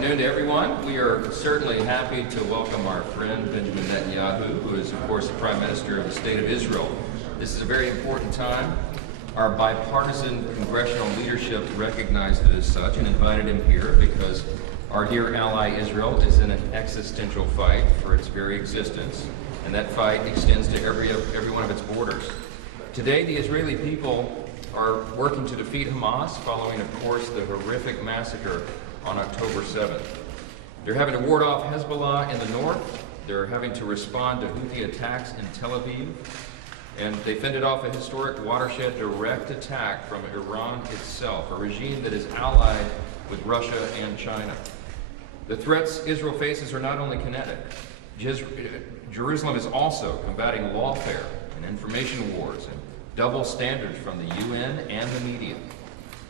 afternoon to everyone. We are certainly happy to welcome our friend Benjamin Netanyahu, who is, of course, the Prime Minister of the State of Israel. This is a very important time. Our bipartisan congressional leadership recognized it as such and invited him here because our dear ally Israel is in an existential fight for its very existence, and that fight extends to every one of its borders. Today, the Israeli people are working to defeat Hamas following, of course, the horrific massacre on October 7th. They're having to ward off Hezbollah in the north. They're having to respond to Houthi attacks in Tel Aviv. And they fended off a historic watershed direct attack from Iran itself, a regime that is allied with Russia and China. The threats Israel faces are not only kinetic. Jerusalem is also combating lawfare and information wars and double standards from the UN and the media.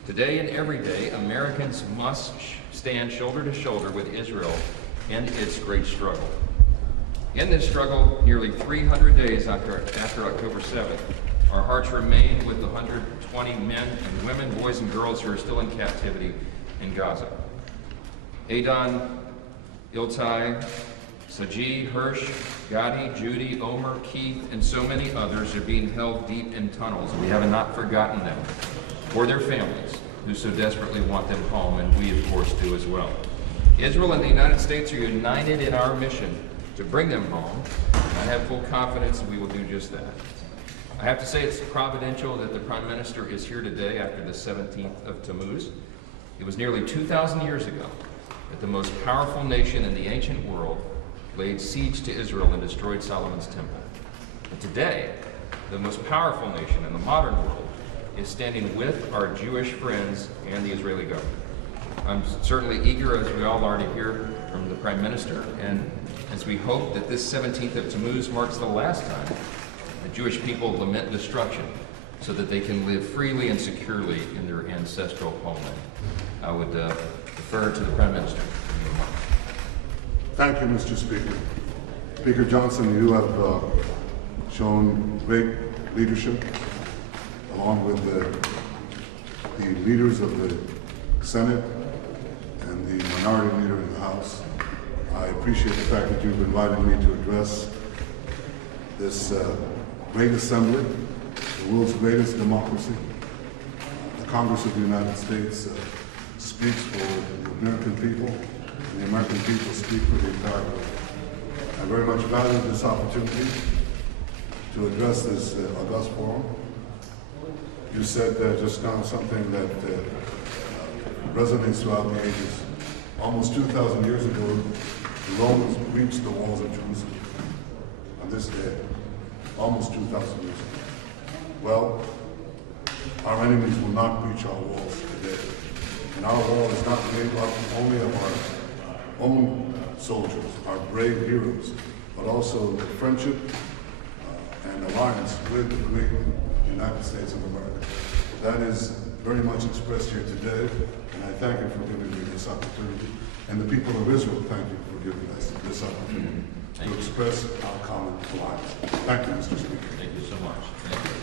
Today and every day, Americans must stand shoulder to shoulder with Israel in its great struggle. In this struggle, nearly 300 days after October 7th, our hearts remain with the 120 men and women, boys and girls who are still in captivity in Gaza. Adon, Iltai, Sajid, Hirsch, Gadi, Judy, Omer, Keith, and so many others are being held deep in tunnels. We have not forgotten them, or their families, who so desperately want them home, and we, of course, do as well. Israel and the United States are united in our mission to bring them home, and I have full confidence that we will do just that. I have to say it's providential that the Prime Minister is here today after the 17th of Tammuz. It was nearly 2,000 years ago that the most powerful nation in the ancient world laid siege to Israel and destroyed Solomon's temple. And today, the most powerful nation in the modern world is standing with our Jewish friends and the Israeli government. I'm certainly eager, as we all are, to hear from the Prime Minister, and as we hope that this 17th of Tammuz marks the last time the Jewish people lament destruction so that they can live freely and securely in their ancestral homeland. I would defer to the Prime Minister. Thank you, Mr. Speaker. Speaker Johnson, you have shown great leadership along with the leaders of the Senate and the minority leader in the House. I appreciate the fact that you've invited me to address this great assembly, the world's greatest democracy. The Congress of the United States speaks for the American people, and the American people speak for the entire world. I very much value this opportunity to address this august forum. You said just now something that resonates throughout the ages. Almost 2,000 years ago, the Romans breached the walls of Jerusalem on this day, almost 2,000 years ago. Well, our enemies will not breach our walls today. And our wall is not made up only of our own soldiers, our brave heroes, but also the friendship and alliance with the great United States of America. That is very much expressed here today, and I thank you for giving me this opportunity. And the people of Israel, thank you for giving us this opportunity to express our common alliance. Thank you, Mr. Speaker. Thank you so much. Thank you.